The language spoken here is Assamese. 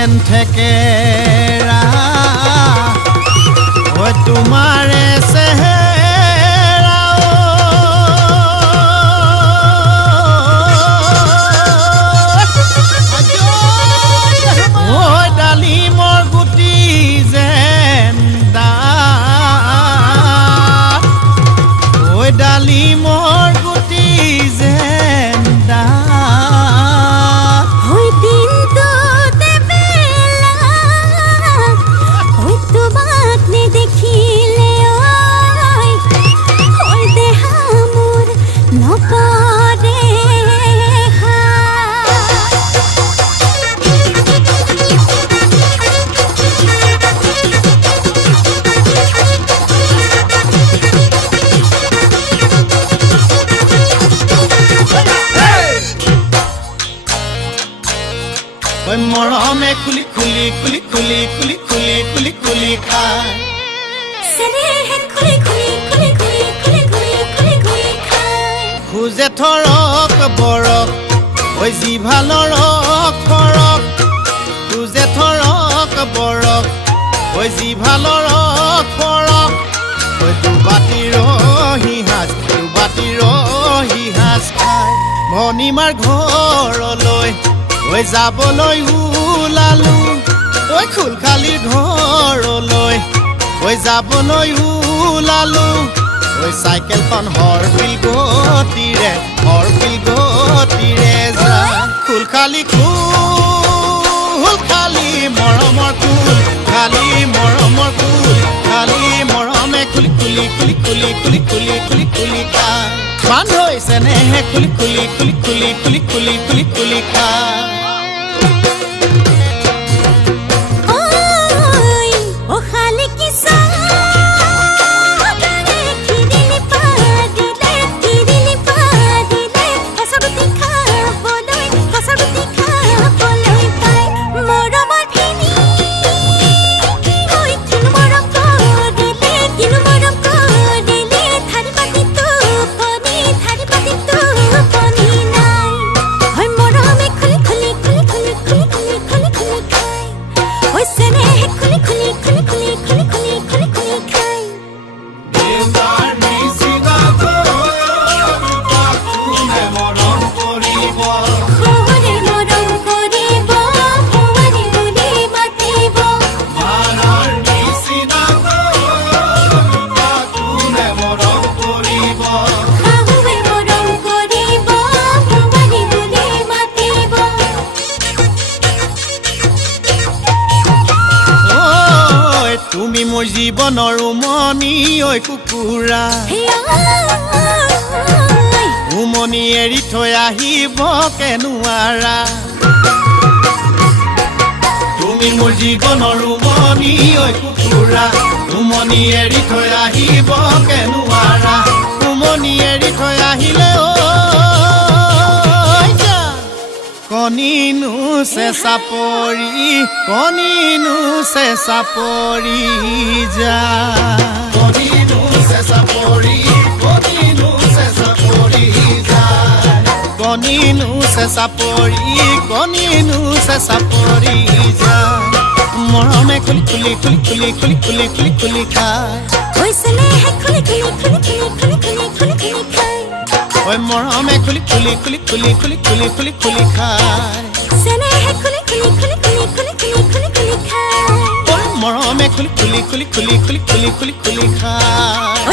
যেন থেকেৰা ঐ তোমাৰে চেহেৰা ঐ ডালিমৰ গুটি যেন ডাঠ ঐ ডালিমৰ গুটি যেন ডাঠ ওই দিনটো দেবেলা ওই তোমাক নেদেখিলে ওই দেহা মোৰ নপৰে ঐ মৰমে খুলি খুলি খুলি খুলি খুলি খুলি খুলি খুলি খায় চেনেহে খুলি খুলি খুলি খুলি খুলি খুলি খুলি খুলি খায় খোজে থৰক বৰক ঐ জিভালৰ ফৰক খোজে থৰক বৰক ঐ জিভালৰ ফৰক ঐ দুবাটিৰ সিহাজ খায় ভনীমাৰ ঘৰলৈ ঐ যাবলৈ ওলালো ঐ খুলখালিৰ ঘৰলৈ ঐ যাবলৈ ওলালো ঐ চাইকেলখন হৰপিল গতিৰে যায় খুলখালি খালি মৰমৰ কুল খালি মৰমৰ কুল খালি মৰমে খুলি খুলি খুলি খুলি খুলি খুলি খুলি খুলি খায় মান হৈছে নেহে খুলি খুলি খুলি খুলি খুলি খুলি খুলি খুলি খায় ও খালি কিসা তুমি মোৰ জীৱনৰ উমনি ঐ কুকুৰা উমনি এৰি থৈ আহিব কেনুৱাৰা তুমি মোৰ জীৱনৰ উমনি ঐ কুকুৰা উমনি এৰি থৈ আহিব কেনুৱাৰা উমনি এৰি থৈ আহিলে কণিনো চেঁচা পৰি যা কণিনো চেঁচা পৰি যা কণিনো চেঁচা পৰি যা মৰমে খুলি খুলি খুলি খুলি খুলি খুলি খুলি খুলি খায় ঐ মৰমে খুলি খুলি খুলি খুলি খুলি খুলি খুলি খুলি খায় মৰমে খুলি খুলি খুলি খুলি খুলি খুলি খুলি খুলি খায়